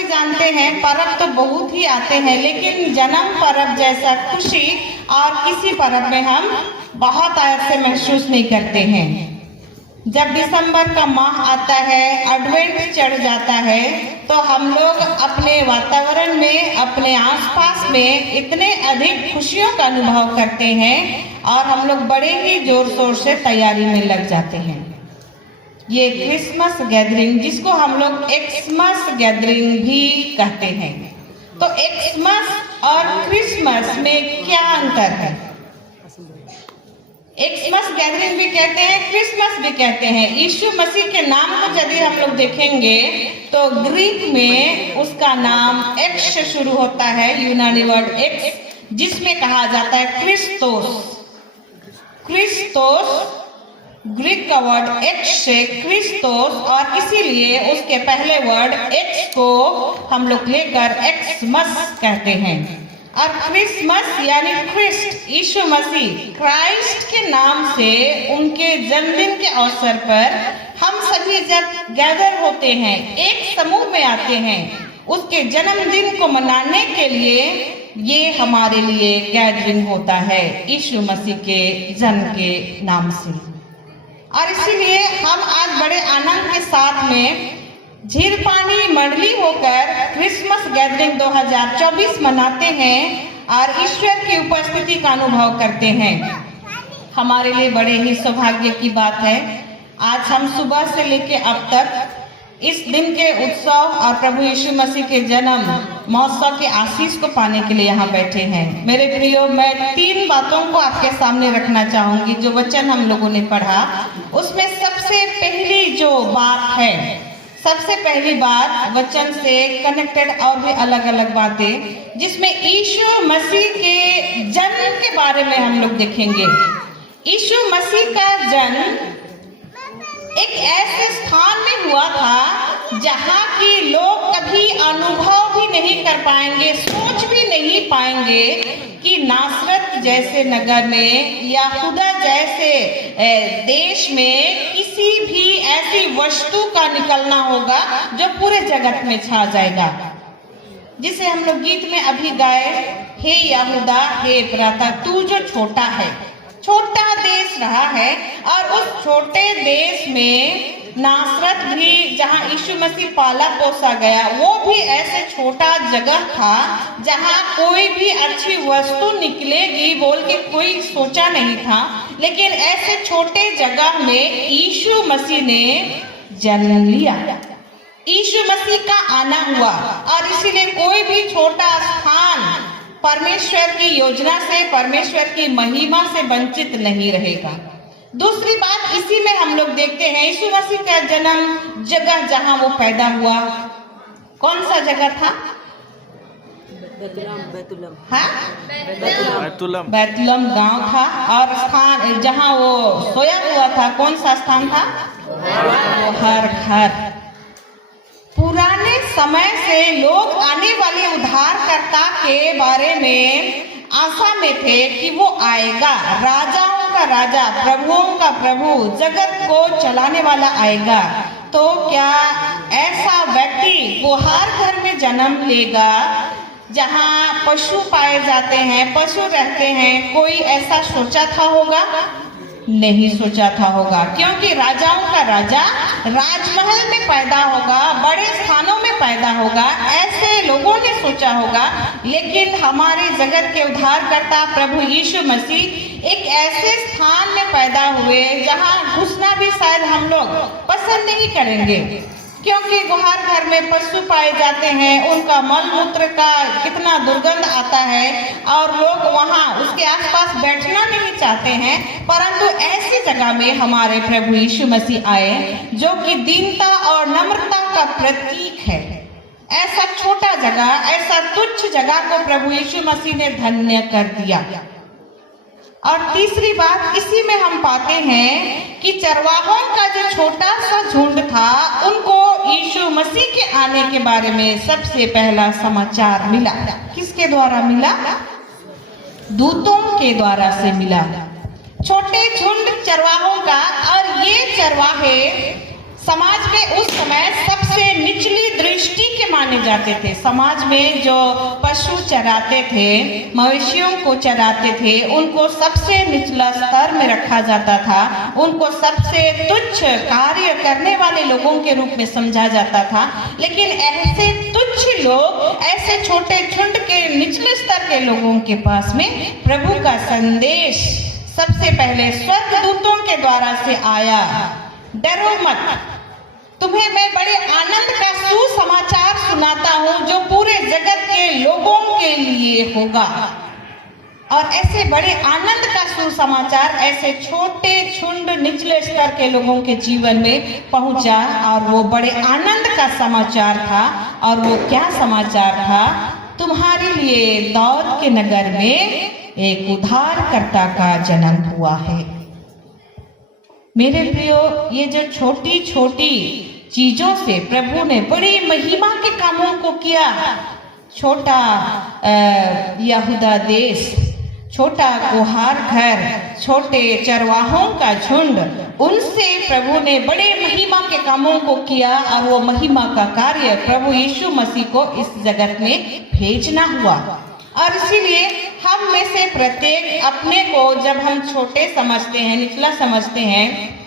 कोई जानते हैं पर्व तो बहुत ही आते हैं, लेकिन जन्म पर्व जैसा खुशी और किसी पर्व में हम बहुत ऐसे महसूस नहीं करते हैं। जब दिसंबर का माह आता है, एडवेंट चढ़ जाता है, तो हम लोग अपने वातावरण में, अपने आसपास में इतने अधिक खुशियों का अनुभव करते हैं और हम लोग बड़े ही जोर शोर से तैयारी में लग जाते हैं। ये क्रिसमस गैदरिंग, जिसको हम लोग एक्समस गैदरिंग भी कहते हैं, तो एक्समस और क्रिसमस में क्या अंतर है? एक्समस गैदरिंग भी कहते हैं, क्रिसमस भी कहते हैं। यीशु मसीह के नाम को यदि हम लोग देखेंगे तो ग्रीक में उसका नाम एक्स से शुरू होता है, यूनानी वर्ड एक्स, जिसमें कहा जाता है क्रिस्तोस। क्रिस्तोस ग्रीक का वर्ड एक्स से क्रिस्तोस, और इसीलिए उसके पहले वर्ड एक्स को हम लोग लेकर एक्समस कहते हैं। और क्रिसमस यानी क्रिस्ट, यीशु मसीह, क्राइस्ट के नाम से उनके जन्मदिन के अवसर पर हम सभी जब गैदर होते हैं, एक समूह में आते हैं, उसके जन्मदिन को मनाने के लिए ये हमारे लिए गैदरिंग होता है यीशु मसीह के जन्म के नाम से। और इसीलिए हम आज बड़े आनंद के साथ में झीरपानी मंडली होकर क्रिसमस गैदरिंग 2024 मनाते हैं और ईश्वर की उपस्थिति का अनुभव करते हैं। हमारे लिए बड़े ही सौभाग्य की बात है, आज हम सुबह से लेके अब तक इस दिन के उत्सव और प्रभु यीशु मसीह के जन्म महोत्सव के आशीष को पाने के लिए यहाँ बैठे हैं। मेरे प्रियो, मैं 3 बातों को आपके सामने रखना चाहूंगी जो वचन हम लोगों ने पढ़ा। उसमें सबसे पहली जो बात है, सबसे पहली बात वचन से कनेक्टेड और भी अलग अलग बातें, जिसमें यीशु मसीह के जन्म के बारे में हम लोग देखेंगे। यीशु मसीह का जन्म एक ऐसे स्थान में हुआ था जहाँ की लोग कभी अनुभव भी नहीं कर पाएंगे, सोच भी नहीं पाएंगे कि नासरत जैसे नगर में या खुदा जैसे देश में किसी भी ऐसी वस्तु का निकलना होगा जो पूरे जगत में छा जाएगा। जिसे हम लोग गीत में अभी गाए, हे यहूदा हे इफ्राता, तू जो छोटा है, छोटा देश रहा है, और उस छोटे देश में नासरत भी, जहाँ यीशु मसीह पाला पोसा गया, वो भी ऐसे छोटा जगह था जहाँ कोई भी अच्छी वस्तु निकलेगी बोल के कोई सोचा नहीं था। लेकिन ऐसे छोटे जगह में यीशु मसीह ने जन्म लिया, यीशु मसीह का आना हुआ, और इसीलिए कोई भी छोटा स्थान परमेश्वर की योजना से, परमेश्वर की महिमा से वंचित नहीं रहेगा। दूसरी बात इसी में हम लोग देखते हैं, यीशु मसीह का जन्म जगह जहां वो पैदा हुआ, कौन सा जगह था? बैतुलम गांव था, और स्थान जहां वो सोया हुआ था, कौन सा स्थान था? वो हर घर। पुराने समय से लोग आने वाले उद्धारकर्ता के बारे में आशा में थे कि वो आएगा, राजाओं का राजा, प्रभुओं का प्रभु, जगत को चलाने वाला आएगा। तो क्या ऐसा व्यक्ति वो हर घर में जन्म लेगा जहाँ पशु पाए जाते हैं, पशु रहते हैं? कोई ऐसा सोचा था होगा? नहीं सोचा था होगा, क्योंकि राजाओं का राजा राजमहल में पैदा होगा, बड़े स्थानों में पैदा होगा, ऐसे लोगों ने सोचा होगा। लेकिन हमारे जगत के उद्धारकर्ता प्रभु यीशु मसीह एक ऐसे स्थान में पैदा हुए जहां घुसना भी शायद हम लोग पसंद नहीं करेंगे, क्योंकि हर घर में पशु पाए जाते हैं, उनका मल मूत्र का कितना दुर्गंध आता है और लोग वहां उसके आसपास बैठना नहीं चाहते हैं। परंतु ऐसी जगह में हमारे प्रभु यीशु मसीह आए, जो कि दीनता और नम्रता का प्रतीक है। ऐसा छोटा जगह, ऐसा तुच्छ जगह को प्रभु यीशु मसीह ने धन्य कर दिया। और तीसरी बात इसी में हम पाते हैं कि चरवाहों का जो छोटा सा झुंड था, उनको यीशु मसीह के आने के बारे में सबसे पहला समाचार मिला। किसके द्वारा मिला? दूतों के द्वारा से मिला। छोटे झुंड चरवाहों का, और ये चरवाहे समाज में उस समय सबसे निचली दृष्टि के माने जाते थे। समाज में जो पशु चराते थे, मवेशियों को चराते थे, उनको सबसे निचला स्तर में रखा जाता था। उनको सबसे तुच्छ कार्य करने वाले लोगों के रूप में समझा जाता था। लेकिन ऐसे तुच्छ लोग, ऐसे छोटे झुंड के निचले स्तर के लोगों के पास में प्रभु का संदेश सबसे पहले स्वर्गदूतों के द्वारा से आया। डरो मत, तुम्हें मैं बड़े आनंद का सुसमाचार सुनाता हूं जो पूरे जगत के लोगों के लिए होगा। और ऐसे बड़े आनंद का सुसमाचार ऐसे छोटे झुंड निचले स्तर के लोगों के जीवन में पहुंचा और वो बड़े आनंद का समाचार था। और वो क्या समाचार था? तुम्हारे लिए दाऊद के नगर में एक उद्धारकर्ता का जन्म हुआ है। मेरे प्रियो, ये जो छोटी छोटी चीजों से प्रभु ने बड़ी महिमा के कामों को किया। छोटा यहूदा देश, छोटा गुहार घर, छोटे चरवाहों का झुंड, उनसे प्रभु ने बड़े महिमा के कामों को किया। और वो महिमा का कार्य प्रभु यीशु मसीह को इस जगत में भेजना हुआ। और इसीलिए हम में से प्रत्येक अपने को जब हम छोटे समझते हैं, निचला समझते हैं,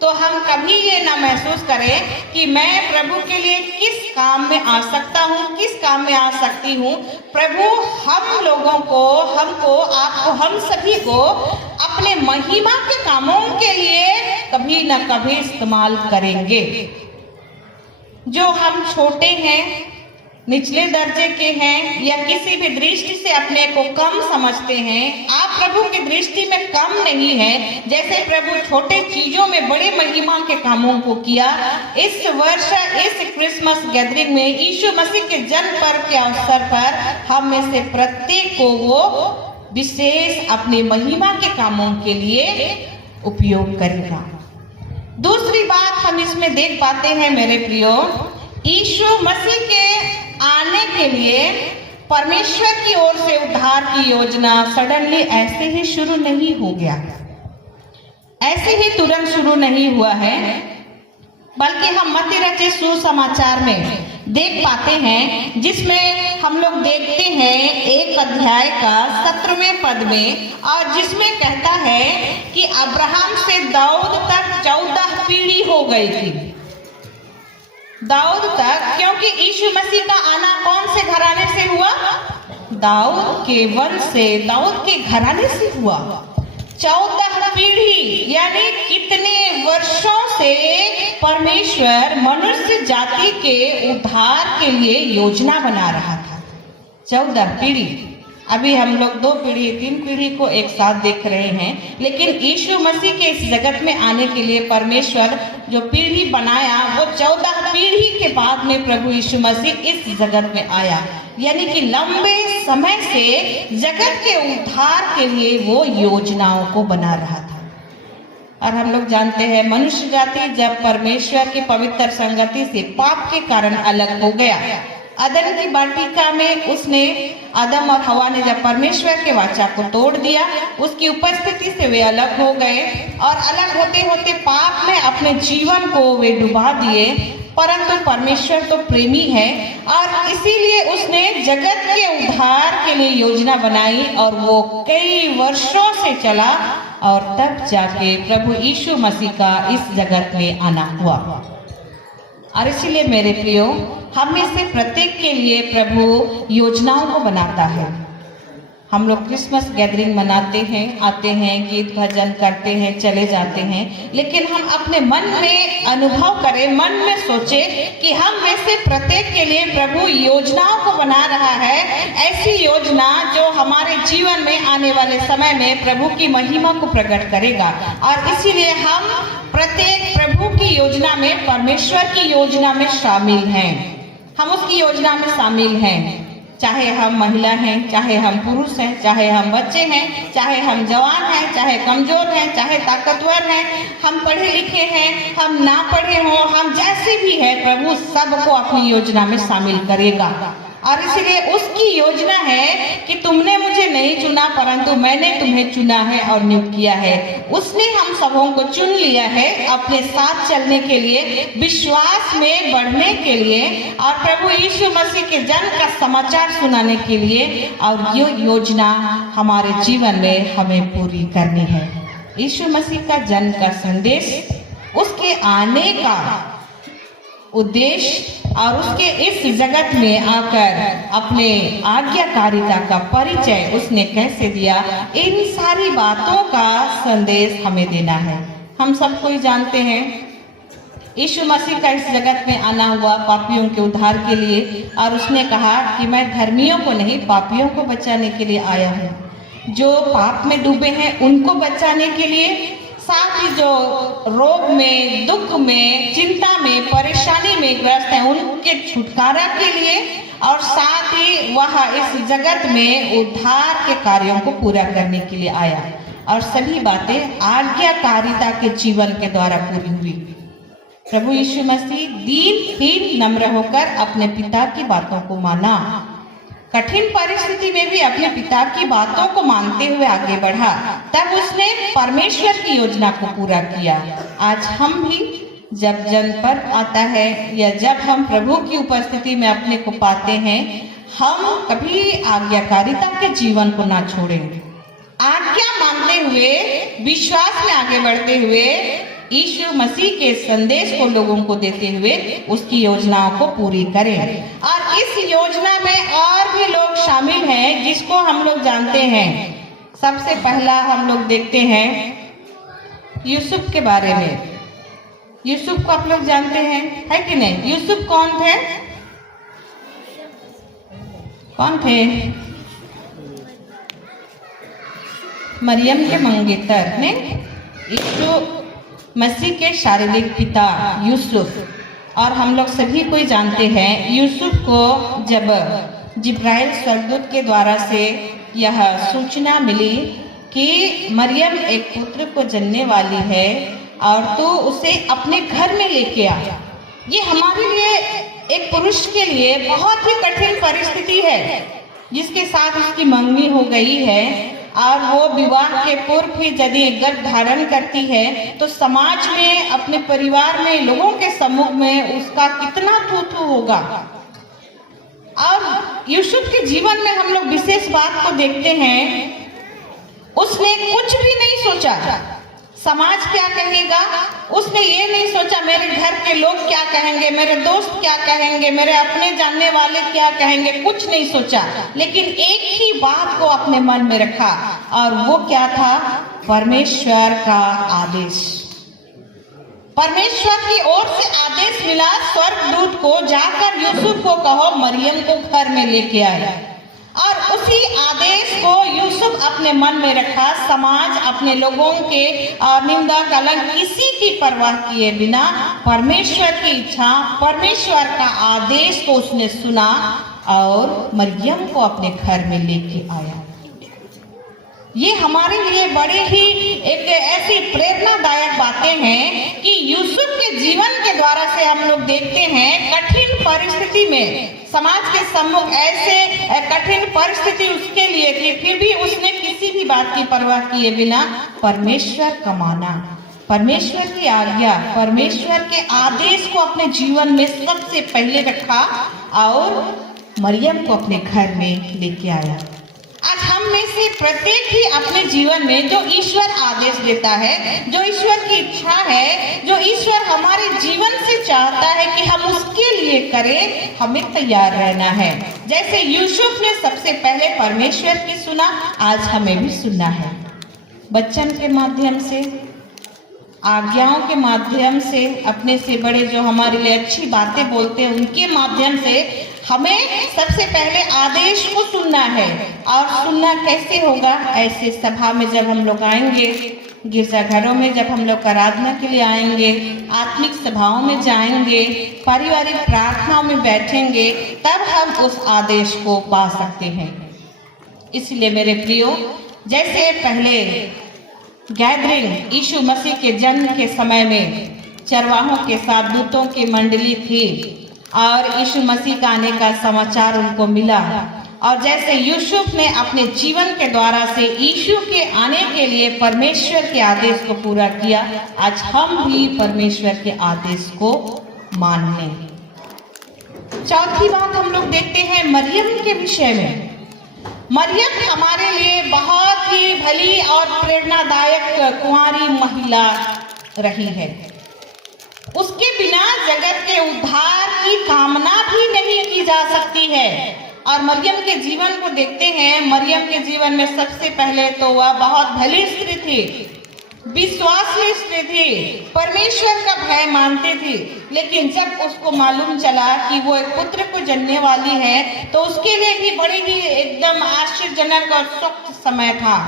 तो हम कभी ये ना महसूस करें कि मैं प्रभु के लिए किस काम में आ सकता हूँ, किस काम में आ सकती हूँ। प्रभु हम लोगों को, हमको, आपको, हम सभी को अपने महिमा के कामों के लिए कभी ना कभी इस्तेमाल करेंगे। जो हम छोटे हैं, निचले दर्जे के हैं, या किसी भी दृष्टि से अपने को कम समझते हैं, आप प्रभु की दृष्टि में कम नहीं है। जैसे प्रभु छोटे चीजों में बड़े महिमा के कामों को किया, इस वर्ष इस क्रिसमस गैदरिंग में यीशु मसीह के जन्म पर्व के अवसर पर हम में से प्रत्येक को वो विशेष अपने महिमा के कामों के लिए उपयोग करेगा। दूसरी बात हम इसमें देख पाते हैं मेरे प्रियो, यीशु मसीह के आने के लिए परमेश्वर की ओर से उद्धार की योजना सडनली ऐसे ही शुरू नहीं हो गया, ऐसे ही तुरंत शुरू नहीं हुआ है। बल्कि हम मत्ती रचित सुसमाचार में देख पाते हैं, जिसमें हम लोग देखते हैं एक अध्याय का 17वें पद में, और जिसमें कहता है कि अब्राहम से दाऊद तक 14 पीढ़ी हो गई थी। दाऊद तक, क्योंकि यीशु मसीह का आना कौन से घराने से हुआ? दाऊद के वंश से, दाऊद के घराने से हुआ। 14 पीढ़ी, यानी कितने वर्षों से परमेश्वर मनुष्य जाति के उद्धार के लिए योजना बना रहा था। 14 पीढ़ी। अभी हम लोग 2 पीढ़ी 3 पीढ़ी को एक साथ देख रहे हैं, लेकिन यीशु मसीह के इस जगत में आने के लिए परमेश्वर जो पीढ़ी बनाया, वो 14 पीढ़ी के बाद में प्रभु यीशु मसीह इस जगत में आया। यानी कि लंबे समय से जगत के उद्धार के लिए वो योजनाओं को बना रहा था। और हम लोग जानते हैं, मनुष्य जाति जब परमेश्वर की पवित्र संगति से पाप के कारण अलग हो गया, अदन की वाटिका में उसने, आदम और हवा ने जब परमेश्वर के वाचा को तोड़ दिया, उसकी उपस्थिति से वे अलग हो गए। और अलग होते होते पाप में अपने जीवन को वे डुबा दिए। परंतु परमेश्वर तो प्रेमी है, और इसीलिए उसने जगत के उद्धार के लिए योजना बनाई, और वो कई वर्षों से चला, और तब जाके प्रभु यीशु मसीह का इस जगत में आना हुआ। और इसीलिए मेरे प्रियो, हम में से प्रत्येक के लिए प्रभु योजनाओं को बनाता है। हम लोग क्रिसमस गैदरिंग मनाते हैं, आते हैं, गीत भजन करते हैं, चले जाते हैं, लेकिन हम अपने मन में अनुभव करें, मन में सोचे कि हम में से प्रत्येक के लिए प्रभु योजनाओं को बना रहा है। ऐसी योजना जो हमारे जीवन में आने वाले समय में प्रभु की महिमा को प्रकट करेगा। और इसीलिए हम प्रत्येक प्रभु की योजना में, परमेश्वर की योजना में शामिल हैं। हम उसकी योजना में शामिल हैं, चाहे हम महिला हैं, चाहे हम पुरुष हैं, चाहे हम बच्चे हैं, चाहे हम जवान हैं, चाहे कमजोर हैं, चाहे ताकतवर हैं, हम पढ़े लिखे हैं, हम ना पढ़े हों, हम जैसे भी हैं, प्रभु सबको अपनी योजना में शामिल करेगा। और इसलिए उसकी योजना है कि तुमने मुझे नहीं चुना परंतु मैंने तुम्हें चुना है और नियुक्त किया है। उसने हम सबों को चुन लिया है अपने साथ चलने के लिए, विश्वास में बढ़ने के लिए और प्रभु यीशु मसीह के जन्म का समाचार सुनाने के लिए, और ये योजना हमारे जीवन में हमें पूरी करनी है। यीशु मसीह का जन्म का संदेश, उसके आने का उद्देश्य और उसके इस जगत में आकर अपने आज्ञाकारिता का परिचय उसने कैसे दिया, इन सारी बातों का संदेश हमें देना है। हम सब कोई जानते हैं यीशु मसीह का इस जगत में आना हुआ पापियों के उद्धार के लिए, और उसने कहा कि मैं धर्मियों को नहीं पापियों को बचाने के लिए आया हूँ। जो पाप में डूबे हैं उनको बचाने के लिए, साथ ही जो रोग में, दुख में, चिंता में, परेशानी में ग्रस्त हैं उनके छुटकारा के लिए, और साथ ही वह इस जगत में उद्धार के कार्यों को पूरा करने के लिए आया। और सभी बातें आज्ञाकारिता के जीवन के द्वारा पूरी हुई। प्रभु यीशु मसीह दीनहीन नम्र होकर अपने पिता की बातों को माना, कठिन परिस्थिति में भी अपने पिता की बातों को मानते हुए आगे बढ़ा, तब उसने परमेश्वर की योजना को पूरा किया। आज हम भी जब जन्म पर आता है या जब हम प्रभु की उपस्थिति में अपने को पाते हैं, हम कभी आज्ञाकारिता के जीवन को ना छोड़ें। आज्ञा मानते हुए, विश्वास में आगे बढ़ते हुए, यीशु मसीह के संदेश को लोगों को देते हुए उसकी योजनाओं को पूरी करें। और इस योजना में और भी लोग शामिल हैं जिसको हम लोग जानते हैं। सबसे पहला हम लोग देखते हैं यूसुफ के बारे में। यूसुफ को आप लोग जानते हैं, है कि नहीं? यूसुफ कौन थे? कौन थे? मरियम के मंगेतर ने यीशु मसीह के शारीरिक पिता यूसुफ। और हम लोग सभी कोई जानते हैं यूसुफ को जब जिब्राइल स्वर्गदूत के द्वारा से यह सूचना मिली कि मरियम एक पुत्र को जन्मने वाली है और तू उसे अपने घर में लेके आ, ये हमारे लिए एक पुरुष के लिए बहुत ही कठिन परिस्थिति है, जिसके साथ उसकी मंगनी हो गई है और वो विवाह के पूर्व ही यदि गर्भ धारण करती है तो समाज में, अपने परिवार में, लोगों के सम्मुख में उसका कितना थू-थू होगा। और यूसुफ के जीवन में हम लोग विशेष बात को देखते हैं, उसने कुछ भी नहीं सोचा समाज क्या कहेगा, उसने ये नहीं सोचा मेरे घर के लोग क्या कहेंगे, मेरे दोस्त क्या कहेंगे, मेरे अपने जानने वाले क्या कहेंगे, कुछ नहीं सोचा। लेकिन एक ही बात को अपने मन में रखा, और वो क्या था? परमेश्वर का आदेश। परमेश्वर की ओर से आदेश मिला स्वर्गदूत को, जाकर यूसुफ को कहो मरियम को घर में लेके आए। और उसी आदेश को यूसुफ अपने मन में रखा। समाज, अपने लोगों के निंदा, कलंक किसी की परवाह किए बिना परमेश्वर की इच्छा, परमेश्वर का आदेश को उसने सुना और मरियम को अपने घर में लेके आया। ये हमारे लिए बड़े ही एक ऐसी प्रेरणादायक बातें हैं कि यूसुफ के जीवन के द्वारा से हम लोग देखते हैं कठिन परिस्थिति में, समाज के सम्मुख ऐसे कठिन परिस्थिति उसके लिए थी, फिर भी उसने किसी भी बात की परवाह किए बिना परमेश्वर का माना, परमेश्वर की आज्ञा, परमेश्वर के आदेश को अपने जीवन में सबसे पहले रखा और मरियम को अपने घर में लेके आया। आज हम में से प्रत्येक ही अपने जीवन में जो ईश्वर आदेश देता है, जो ईश्वर की इच्छा है, जो ईश्वर हमारे जीवन से चाहता है कि हम उसके लिए करें, हमें तैयार रहना है। जैसे यूसुफ ने सबसे पहले परमेश्वर की सुना, आज हमें भी सुनना है। वचन के माध्यम से, आज्ञाओं के माध्यम से, अपने से बड़े जो हमारे लिए अच्छी बातें बोलते हैं उनके माध्यम से हमें सबसे पहले आदेश को सुनना है। और सुनना कैसे होगा? ऐसे सभा में जब हम लोग आएंगे, गिरजाघरों में जब हम लोग आराधना के लिए आएंगे, आत्मिक सभाओं में जाएंगे, पारिवारिक प्रार्थनाओं में बैठेंगे, तब हम उस आदेश को पा सकते हैं। इसलिए मेरे प्रियो, जैसे पहले गैदरिंग यीशु मसीह के जन्म के समय में चरवाहों के साथ दूतों की मंडली थी, और यीशु मसीह का आने का समाचार उनको मिला। और जैसे यूसुफ ने अपने जीवन के द्वारा से यीशु के आने के लिए परमेश्वर के आदेश को पूरा किया, आज हम भी परमेश्वर के आदेश को मान लें। चौथी बात हम लोग देखते हैं मरियम के विषय में। मरियम हमारे लिए बहुत ही भली और प्रेरणादायक कुंवारी महिला रही है। उसके बिना जगत के उद्धार की कामना भी नहीं की जा सकती है। और मरियम के जीवन को देखते हैं। मरियम के जीवन में सबसे पहले तो वह बहुत भली स्त्री थी, विश्वासी स्त्री थी, परमेश्वर का भय मानती थी। लेकिन जब उसको मालूम चला कि वो एक पुत्र को जन्मने वाली है, तो उसके लिए भी बड़ी ही एकदम आश्चर्यजनक और सख्त समय था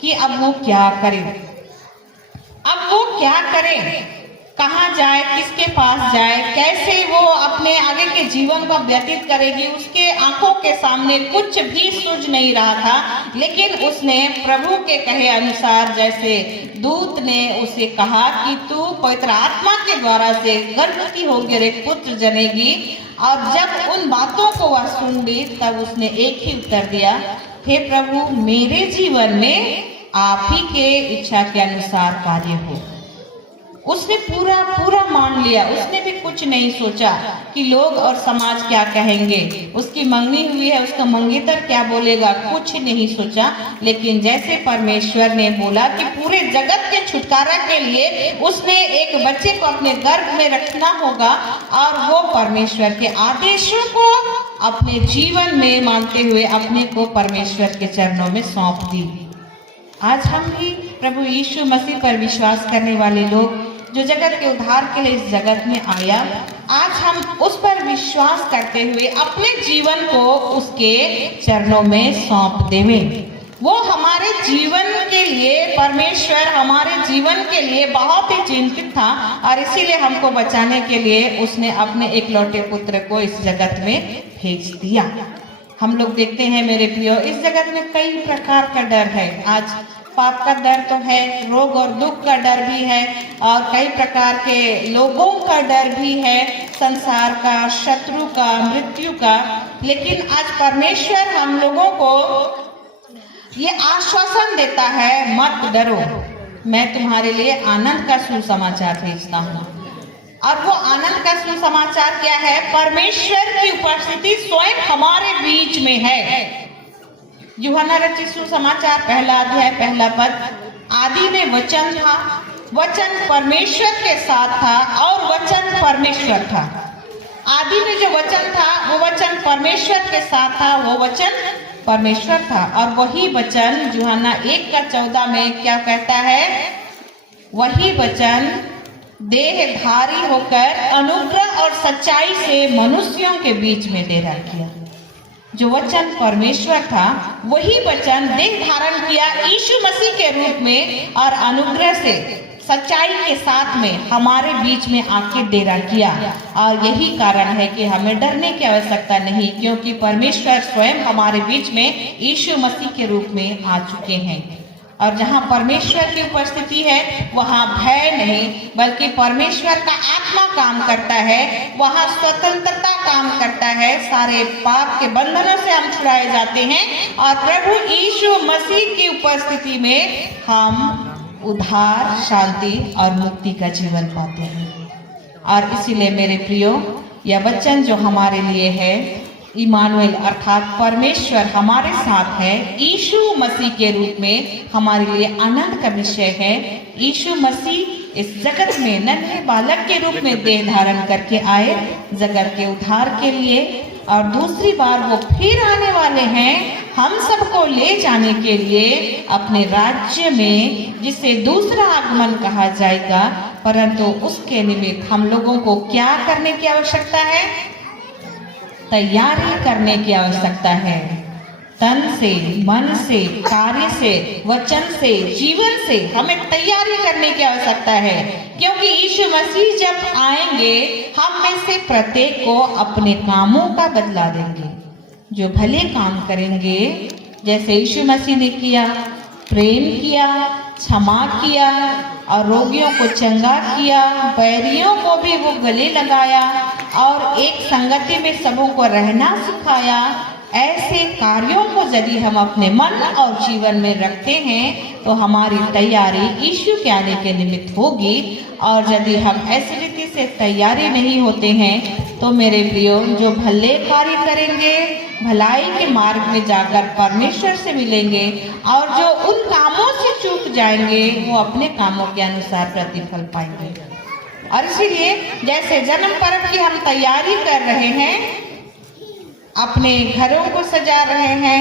कि अब वो क्या करे, कहाँ जाए, किसके पास जाए, कैसे वो अपने आगे के जीवन को व्यतीत करेगी। उसके आंखों के सामने कुछ भी सूझ नहीं रहा था। लेकिन उसने प्रभु के कहे अनुसार, जैसे दूत ने उसे कहा कि तू पवित्र आत्मा के द्वारा से गर्भवती होकर एक पुत्र जनेगी। और जब उन बातों को वह सुन ली, तब उसने एक ही उत्तर दिया, हे प्रभु, मेरे जीवन में आप ही के इच्छा के अनुसार कार्य हो। उसने पूरा मान लिया। उसने भी कुछ नहीं सोचा कि लोग और समाज क्या कहेंगे, उसकी मंगनी हुई है, उसका मंगेतर क्या बोलेगा, कुछ नहीं सोचा। लेकिन जैसे परमेश्वर ने बोला कि पूरे जगत के छुटकारा के लिए उसने एक बच्चे को अपने गर्भ में रखना होगा, और वो परमेश्वर के आदेशों को अपने जीवन में मानते हुए अपने को परमेश्वर के चरणों में सौंप दी। आज हम भी प्रभु यीशु मसीह पर विश्वास करने वाले लोग, जो जगत के उद्धार के लिए इस जगत में आया, आज हम उस पर विश्वास करते हुए अपने जीवन को उसके चरणों में सौंप देवें। वो हमारे जीवन के लिए, परमेश्वर हमारे जीवन के लिए बहुत ही चिंतित था, और इसीलिए हमको बचाने के लिए उसने अपने एकलौते पुत्र को इस जगत में भेज दिया। हम लोग देखते हैं मेरे प्रियो, इस जगत में कई प्रकार का डर है। आज पाप का डर तो है, रोग और दुख का डर भी है, और कई प्रकार के लोगों का डर भी है, संसार का, शत्रु का, मृत्यु का। लेकिन आज परमेश्वर हम लोगों को ये आश्वासन देता है, मत डरो, मैं तुम्हारे लिए आनंद का सुसमाचार भेजता हूँ। और वो आनंद का सुसमाचार क्या है? परमेश्वर की उपस्थिति स्वयं हमारे बीच में है। यूहन्ना रचित सुसमाचार 1 अध्याय 1 पद, आदि में वचन था, वचन परमेश्वर के साथ था, और वचन परमेश्वर था। आदि में जो वचन था, वो वचन परमेश्वर के साथ था, वो वचन परमेश्वर था। और वही वचन यूहन्ना 1:14 में क्या कहता है? वही वचन देहधारी होकर अनुग्रह और सच्चाई से मनुष्यों के बीच में डेरा किया। जो वचन परमेश्वर था, वही वचन देह धारण किया यीशु मसीह के रूप में, और अनुग्रह से, सच्चाई के साथ में हमारे बीच में आके डेरा किया। और यही कारण है कि हमें डरने की आवश्यकता नहीं, क्योंकि परमेश्वर स्वयं हमारे बीच में यीशु मसीह के रूप में आ चुके हैं। और जहाँ परमेश्वर की उपस्थिति है, वहाँ भय नहीं, बल्कि परमेश्वर का आत्मा काम करता है, वहाँ स्वतंत्रता काम करता है। सारे पाप के बंधनों से हम छुड़ाए जाते हैं, और प्रभु यीशु मसीह की उपस्थिति में हम उद्धार, शांति और मुक्ति का जीवन पाते हैं। और इसीलिए मेरे प्रियो, यह वचन जो हमारे लिए है, इमानुएल अर्थात परमेश्वर हमारे साथ है, यीशु मसीह के रूप में हमारे लिए आनंद का विषय है। यीशु मसीह इस जगत में नन्हे बालक के रूप में देह धारण करके आए जगत के उद्धार के लिए, और दूसरी बार वो फिर आने वाले हैं हम सबको ले जाने के लिए अपने राज्य में, जिसे दूसरा आगमन कहा जाएगा। परंतु उसके निमित्त हम लोगों को क्या करने की आवश्यकता है? तैयारी करने की आवश्यकता है। तन से, मन से, कार्य से, वचन से, जीवन से हमें तैयारी करने की आवश्यकता है, क्योंकि यीशु मसीह जब आएंगे, हम में से प्रत्येक को अपने कामों का बदला देंगे। जो भले काम करेंगे, जैसे यीशु मसीह ने किया, प्रेम किया, क्षमा किया, और रोगियों को चंगा किया, बैरियों को भी वो गले लगाया, और एक संगति में सबों को रहना सिखाया। ऐसे कार्यों को यदि हम अपने मन और जीवन में रखते हैं तो हमारी तैयारी यीशु के आने के निमित्त होगी। और यदि हम ऐसी रीति से तैयारी नहीं होते हैं तो मेरे प्रियो, जो भले कार्य करेंगे, भलाई के मार्ग में जाकर परमेश्वर से मिलेंगे, और जो उन कामों से चूक जाएंगे वो अपने कामों के अनुसार प्रतिफल पाएंगे। और इसीलिए जैसे जन्म पर्व की हम तैयारी कर रहे हैं, अपने घरों को सजा रहे हैं,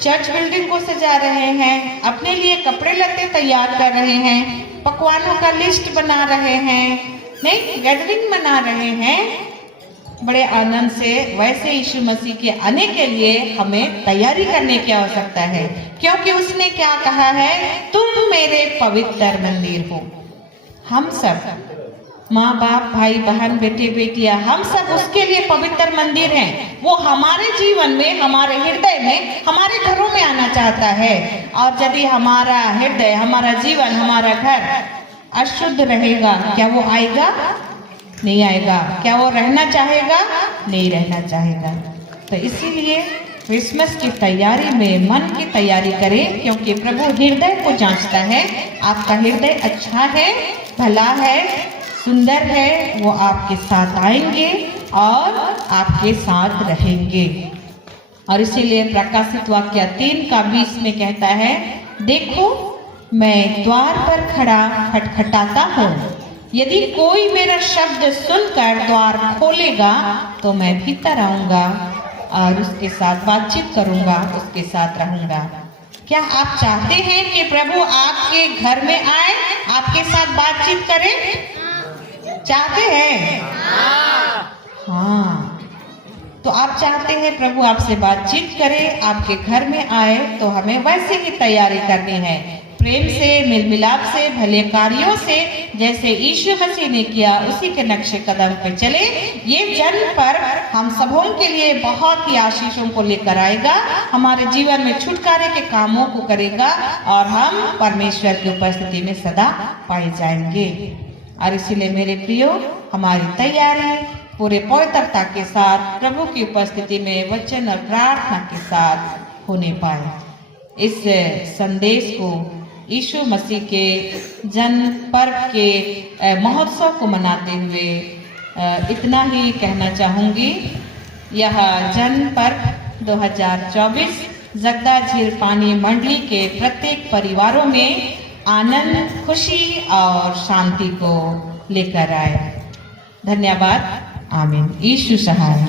चर्च बिल्डिंग को सजा रहे हैं, अपने लिए कपड़े लत्ते तैयार कर रहे हैं, पकवानों का लिस्ट बना रहे हैं, नहीं गैदरिंग मना रहे हैं बड़े आनंद से, वैसे यीशु मसीह के आने के लिए हमें तैयारी करने की आवश्यकता है। क्योंकि उसने क्या कहा है, तुम मेरे पवित्र मंदिर हो। हम सब माँ बाप, भाई बहन, बेटे बेटियां, हम सब उसके लिए पवित्र मंदिर हैं। वो हमारे जीवन में, हमारे हृदय में, हमारे घरों में आना चाहता है। और यदि हमारा हृदय, हमारा जीवन, हमारा घर अशुद्ध रहेगा, क्या वो आएगा? नहीं आएगा। क्या वो रहना चाहेगा? नहीं रहना चाहेगा। तो इसीलिए क्रिसमस की तैयारी में मन की तैयारी करें, क्योंकि प्रभु हृदय को जांचता है। आपका हृदय अच्छा है, भला है, सुंदर है, वो आपके साथ आएंगे और आपके साथ रहेंगे। और इसीलिए प्रकाशित वाक्य 3:20 में कहता है, देखो मैं द्वार पर खड़ा खटखटाता हूँ, यदि कोई मेरा शब्द सुनकर द्वार खोलेगा तो मैं भीतर आऊंगा और उसके साथ बातचीत करूंगा, उसके साथ रहूंगा। क्या आप चाहते हैं कि प्रभु आपके घर में आए, आपके साथ बातचीत करें? चाहते हैं? हाँ। तो आप चाहते हैं प्रभु आपसे बातचीत करे, आपके घर में आए, तो हमें वैसे ही तैयारी करनी है, प्रेम से, मिल मिलाप से, भले कार्यों से, जैसे यीशु मसीह ने किया उसी के नक्शे कदम पे चले। ये जन्म पर्व हम सबों के लिए बहुत ही आशीषों को लेकर आएगा, हमारे जीवन में छुटकारे के कामों को करेगा और हम परमेश्वर की उपस्थिति में सदा पाए जाएंगे। और इसीलिए मेरे प्रियो, हमारी तैयारी पूरे पवित्रता के साथ प्रभु की उपस्थिति में वचन और प्रार्थना के साथ होने पाए। इस संदेश को यीशु मसीह के जन्म पर्व के महोत्सव को मनाते हुए इतना ही कहना चाहूँगी। यह जन्म पर्व 2024 जगदा झील पानी मंडली के प्रत्येक परिवारों में आनंद, खुशी और शांति को लेकर आए। धन्यवाद। आमीन। यीशु सहाय।